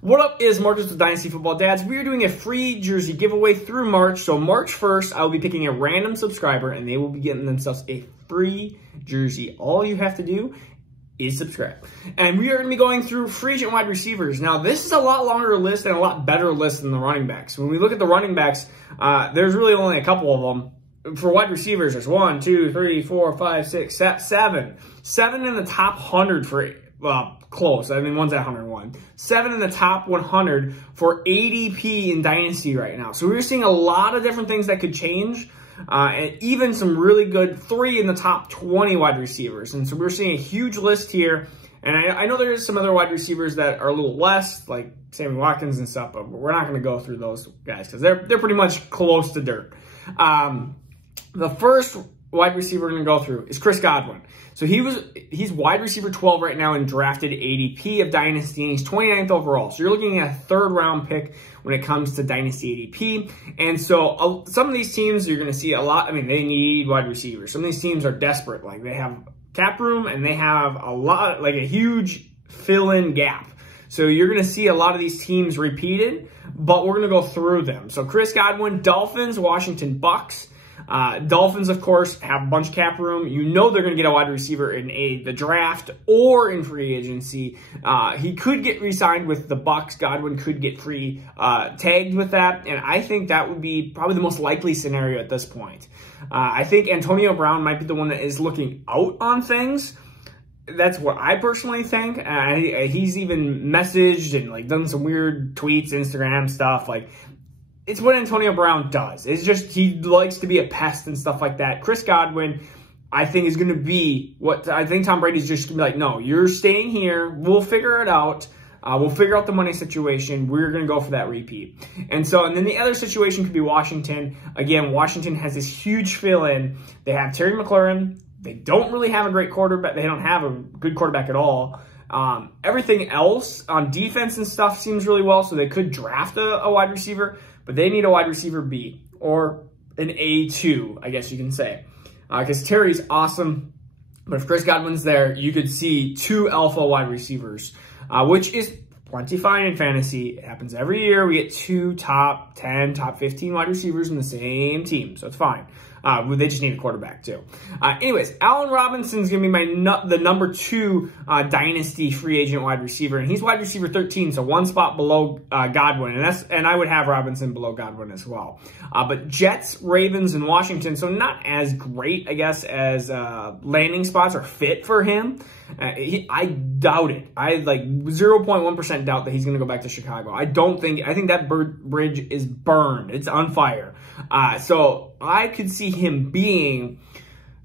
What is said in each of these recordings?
What up is Marcus with Dynasty Football Dads. We are doing a free jersey giveaway through March. So March 1st, I will be picking a random subscriber and they will be getting themselves a free jersey. All you have to do is subscribe. And we are going to be going through free agent wide receivers. Now, this is a lot longer list and a lot better list than the running backs. When we look at the running backs, there's really only a couple of them. For wide receivers, there's 1, 2, 3, 4, 5, 6, 7. 7 in the top 100 for, close. I mean, one's at 101. 7 in the top 100 for ADP in Dynasty right now. So we're seeing a lot of different things that could change. And even some really good 3 in the top 20 wide receivers. And so we're seeing a huge list here. And I know there's some other wide receivers that are a little less, like Sammy Watkins and stuff, but we're not going to go through those guys because they're pretty much close to dirt. The first wide receiver we're going to go through is Chris Godwin. So he's wide receiver 12 right now in drafted ADP of Dynasty, and he's 29th overall. So you're looking at a 3rd round pick when it comes to Dynasty ADP. And so some of these teams you're going to see a lot. I mean, they need wide receivers. Some of these teams are desperate. Like they have cap room and they have a lot, like a huge fill-in gap. So you're going to see a lot of these teams repeated, but we're going to go through them. So Chris Godwin, Dolphins, Washington, Bucks. Dolphins, of course, have a bunch of cap room. You know they're going to get a wide receiver in the draft or in free agency. He could get re-signed with the Bucks. Godwin could get free tagged with that, and I think that would be probably the most likely scenario at this point. I think Antonio Brown might be the one that is looking out on things. That's what I personally think. He's even messaged and like done some weird tweets, Instagram stuff. Like, it's what Antonio Brown does. It's just he likes to be a pest and stuff like that. Chris Godwin, I think, is going to be what I think Tom Brady's just going to be like, no, you're staying here. We'll figure it out. We'll figure out the money situation. We're going to go for that repeat. And then the other situation could be Washington. Again, Washington has this huge fill-in. They have Terry McLaurin. They don't really have a great quarterback. They don't have a good quarterback at all. Everything else on defense and stuff seems really well, so they could draft a wide receiver, but they need a wide receiver B or an A2, I guess you can say. Because Terry's awesome, but if Chris Godwin's there, you could see 2 alpha wide receivers, which is plenty fine in fantasy. It happens every year. We get 2 top 10, top 15 wide receivers in the same team, so it's fine. They just need a quarterback too. Anyways, Allen Robinson's going to be the number 2 Dynasty free agent wide receiver, and he's wide receiver 13, so 1 spot below Godwin, and I would have Robinson below Godwin as well. But Jets, Ravens, and Washington, so not as great, I guess, as landing spots or fit for him. I doubt it. I like 0.1% doubt that he's going to go back to Chicago. I think that bridge is burned. It's on fire. So I could see him being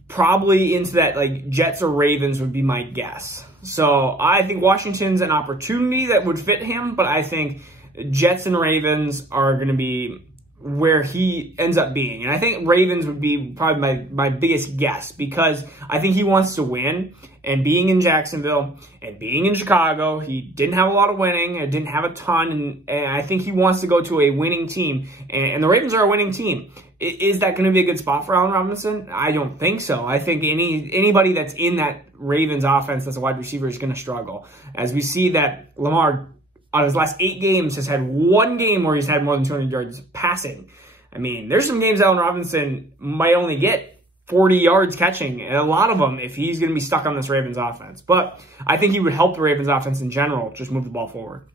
probably into that, like Jets or Ravens would be my guess. So I think Washington's an opportunity that would fit him, but I think Jets and Ravens are going to be where he ends up being. And I think Ravens would be probably my biggest guess because I think he wants to win. And being in Jacksonville and being in Chicago, he didn't have a lot of winning. It didn't have a ton. And I think he wants to go to a winning team. And the Ravens are a winning team. Is that going to be a good spot for Allen Robinson? I don't think so. I think anybody that's in that Ravens offense that's a wide receiver is going to struggle. As we see that Lamar, on his last 8 games, has had 1 game where he's had more than 200 yards passing. I mean, there's some games Allen Robinson might only get 40 yards catching, and a lot of them if he's going to be stuck on this Ravens offense. But I think he would help the Ravens offense in general, just move the ball forward.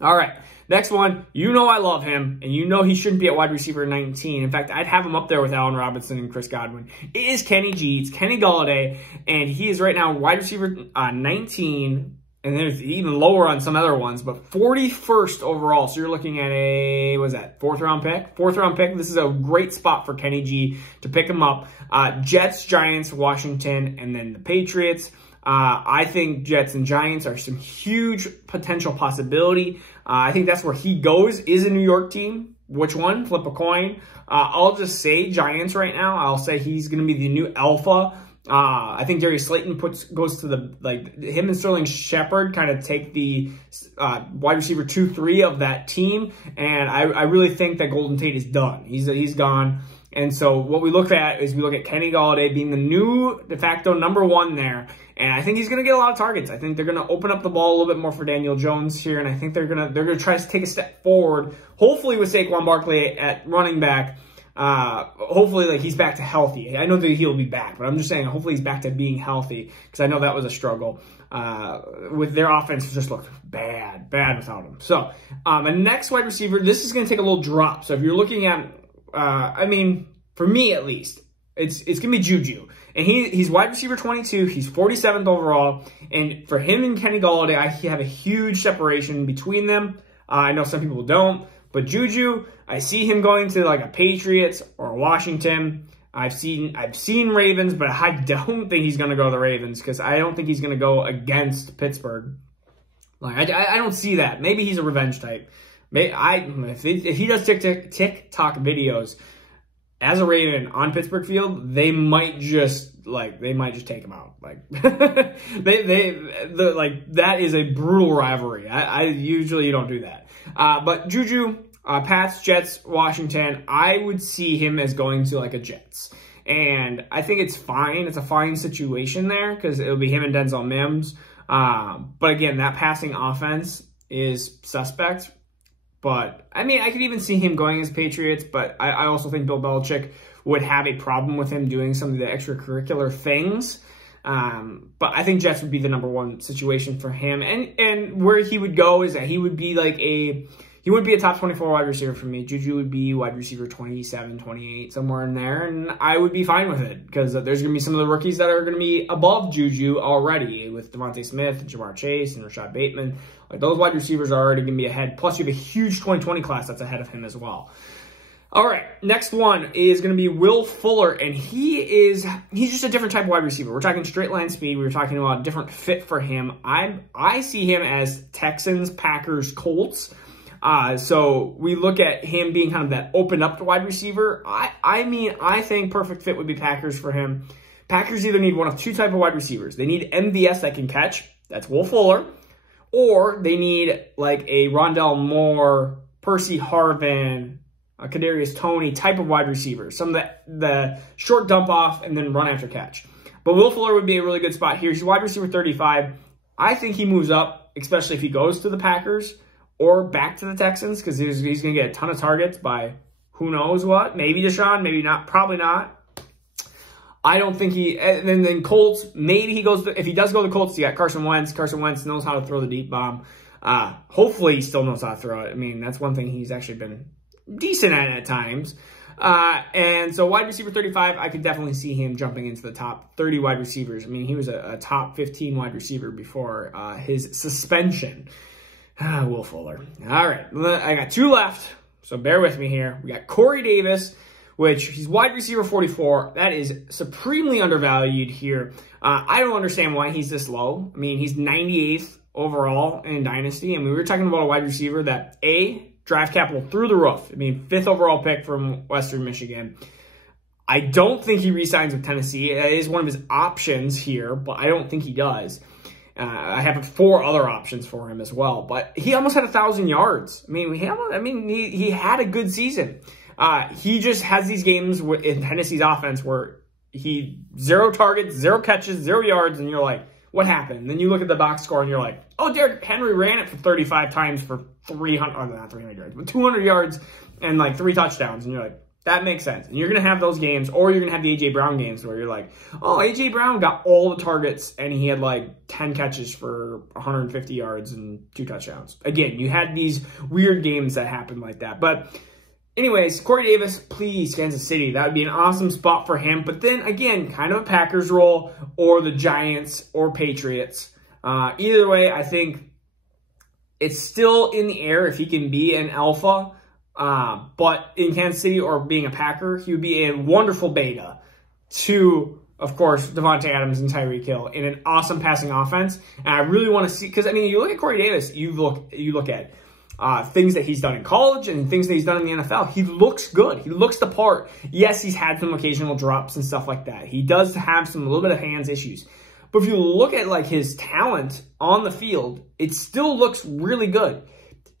All right, next one. You know I love him, and you know he shouldn't be at wide receiver 19. In fact, I'd have him up there with Allen Robinson and Chris Godwin. It is Kenny G. It's Kenny Golladay, and he is right now wide receiver 19, and there's even lower on some other ones, but 41st overall. So you're looking at a, what is that, 4th round pick? 4th round pick. This is a great spot for Kenny G to pick him up. Jets, Giants, Washington, and then the Patriots. I think Jets and Giants are some huge potential possibility. I think that's where he goes, is a New York team. Which one? Flip a coin. I'll just say Giants right now. I'll say he's going to be the new alpha I think Darius Slayton goes to him and Sterling Shepard kind of take the wide receiver 2-3 of that team. And I really think that Golden Tate is done. He's gone. And so what we look at is we look at Kenny Golladay being the new de facto #1 there. And I think he's going to get a lot of targets. I think they're going to open up the ball a little bit more for Daniel Jones here. And I think they're going to try to take a step forward, hopefully with Saquon Barkley at running back. Hopefully he's back to healthy. I know that he'll be back, but I'm just saying hopefully he's back to being healthy, because I know that was a struggle. With their offense just looked bad without him. So, and next wide receiver, this is going to take a little drop. So if you're looking at, I mean, for me at least, it's going to be JuJu. And he's wide receiver 22. He's 47th overall. And for him and Kenny Golladay, I have a huge separation between them. I know some people don't. But JuJu, I see him going to like a Patriots or a Washington. I've seen Ravens, but I don't think he's going to go to the Ravens, because I don't think he's going to go against Pittsburgh. Like I don't see that. Maybe he's a revenge type. If he does TikTok videos as a Raven on Pittsburgh field, they might just take him out. Like that is a brutal rivalry. I usually don't do that. But JuJu, Pats, Jets, Washington, I would see him as going to like a Jets. And I think it's fine. It's a fine situation there, because it'll be him and Denzel Mims. But again, that passing offense is suspect. But, I mean, I could even see him going as Patriots, but I also think Bill Belichick would have a problem with him doing some of the extracurricular things. But I think Jets would be the #1 situation for him. And where he would go is that he would be like he wouldn't be a top 24 wide receiver for me. JuJu would be wide receiver 27, 28, somewhere in there. And I would be fine with it, because there's going to be some of the rookies that are going to be above JuJu already, with Devontae Smith, and Jamar Chase, and Rashad Bateman. Like, those wide receivers are already going to be ahead. Plus, you have a huge 2020 class that's ahead of him as well. All right, next one is going to be Will Fuller, and he's just a different type of wide receiver. We're talking straight line speed. We were talking about a different fit for him. I see him as Texans, Packers, Colts. So we look at him being kind of that open up to wide receiver. I think perfect fit would be Packers for him. Packers either need one of two type of wide receivers. They need MVS that can catch. That's Will Fuller. Or they need like a Rondell Moore, Percy Harvin, Kadarius Toney type of wide receiver. Some of the short dump off and then run after catch. But Will Fuller would be a really good spot here. He's wide receiver 35. I think he moves up, especially if he goes to the Packers or back to the Texans, because he's going to get a ton of targets by who knows what. Maybe Deshaun, maybe not, probably not. I don't think he, and then Colts, maybe he goes, if he does go to the Colts, you got Carson Wentz. Carson Wentz knows how to throw the deep bomb. Hopefully he still knows how to throw it. I mean, that's one thing he's actually been decent at times. And so wide receiver 35, I could definitely see him jumping into the top 30 wide receivers. I mean, he was a top 15 wide receiver before his suspension. Will Fuller. All right, I got two left, so bear with me here. We got Corey Davis, which he's wide receiver 44. That is supremely undervalued here. I don't understand why he's this low. I mean, he's 98th overall in Dynasty, and we were talking about a wide receiver that, draft capital through the roof. I mean, 5th overall pick from Western Michigan. I don't think he re-signs with Tennessee. It is one of his options here, but I don't think he does. I have 4 other options for him as well, but he almost had 1,000 yards. I mean, he had a good season. He just has these games in Tennessee's offense where he 0 targets, 0 catches, 0 yards, and you're like, what happened? And then you look at the box score and you're like, oh, Derrick Henry ran it for 35 times for 300, or not 300 yards, but 200 yards and like 3 touchdowns. And you're like, that makes sense. And you're going to have those games, or you're going to have the A.J. Brown games where you're like, oh, A.J. Brown got all the targets and he had like 10 catches for 150 yards and 2 touchdowns. Again, you had these weird games that happened like that. But anyways, Corey Davis, please, Kansas City. That would be an awesome spot for him. But then, again, kind of a Packers role or the Giants or Patriots. Either way, I think it's still in the air if he can be an alpha. But in Kansas City or being a Packer, he would be a wonderful beta to, of course, Devontae Adams and Tyreek Hill in an awesome passing offense. And I really want to see, because, I mean, you look at Corey Davis, you look at things that he's done in college and things that he's done in the NFL, he looks good. He looks the part. Yes, he's had some occasional drops and stuff like that. He does have a little bit of hands issues. But if you look at like his talent on the field, it still looks really good.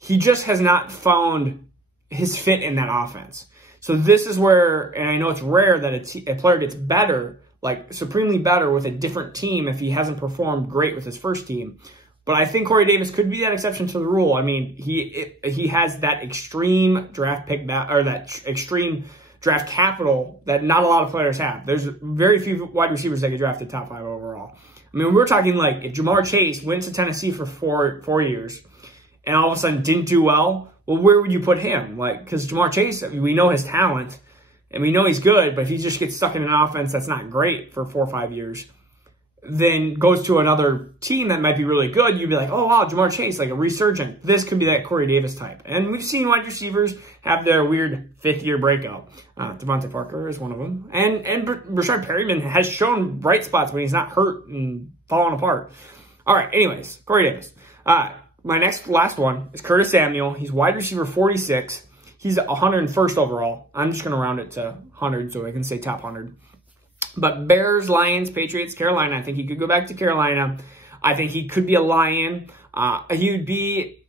He just has not found his fit in that offense. So this is where, and I know it's rare that a player gets better, like supremely better with a different team if he hasn't performed great with his first team. But I think Corey Davis could be that exception to the rule. I mean, he has that extreme draft pick or that extreme draft capital that not a lot of players have. There's very few wide receivers that get drafted top 5 overall. I mean, we're talking like if Jamar Chase went to Tennessee for four years and all of a sudden didn't do well, well, where would you put him? Like, because Jamar Chase, I mean, we know his talent and we know he's good, but if he just gets stuck in an offense that's not great for 4 or 5 years, then goes to another team that might be really good, you'd be like, oh, wow, Jamar Chase, like a resurgent. This could be that Corey Davis type. And we've seen wide receivers have their weird 5th-year breakout. JuJu Parker is one of them. And Brashard Perryman has shown bright spots when he's not hurt and falling apart. All right, anyways, Corey Davis. My last one is Curtis Samuel. He's wide receiver 46. He's 101st overall. I'm just going to round it to 100 so I can say top 100. But Bears, Lions, Patriots, Carolina. I think he could go back to Carolina. I think he could be a Lion. He would be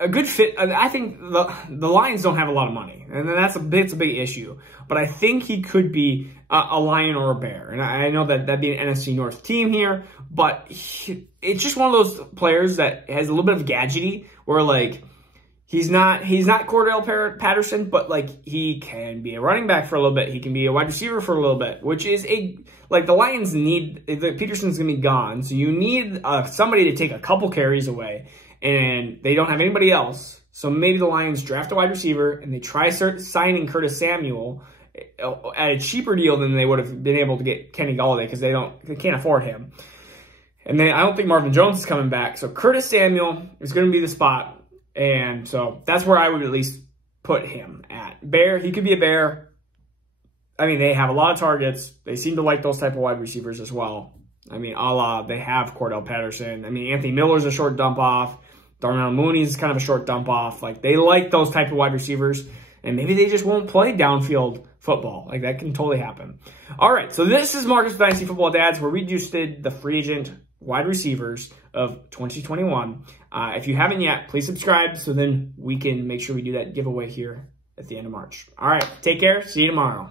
a good fit. I think the Lions don't have a lot of money, and that's a big issue. But I think he could be a Lion or a Bear. And I know that that'd be an NFC North team here, but it's just one of those players that has a little bit of gadgety, where like he's not Cordell Patterson, but like he can be a running back for a little bit. He can be a wide receiver for a little bit, which is like the Lions need, Peterson's going to be gone. So you need somebody to take a couple carries away, and they don't have anybody else. So maybe the Lions draft a wide receiver and they try signing Curtis Samuel at a cheaper deal than they would have been able to get Kenny Golladay, because they can't afford him. And then I don't think Marvin Jones is coming back. So Curtis Samuel is going to be the spot. And so that's where I would at least put him at. Bear, he could be a Bear. I mean, they have a lot of targets. They seem to like those type of wide receivers as well. I mean, they have Cordell Patterson. I mean, Anthony Miller's a short dump off. Darnell Mooney's kind of a short dump off. Like, they like those type of wide receivers. And maybe they just won't play downfield football. Like, that can totally happen. All right, so this is Marcus Dynasty Football Dads, where we just did the free agent wide receivers of 2021. If you haven't yet, please subscribe so then we can make sure we do that giveaway here at the end of March. All right, take care. See you tomorrow.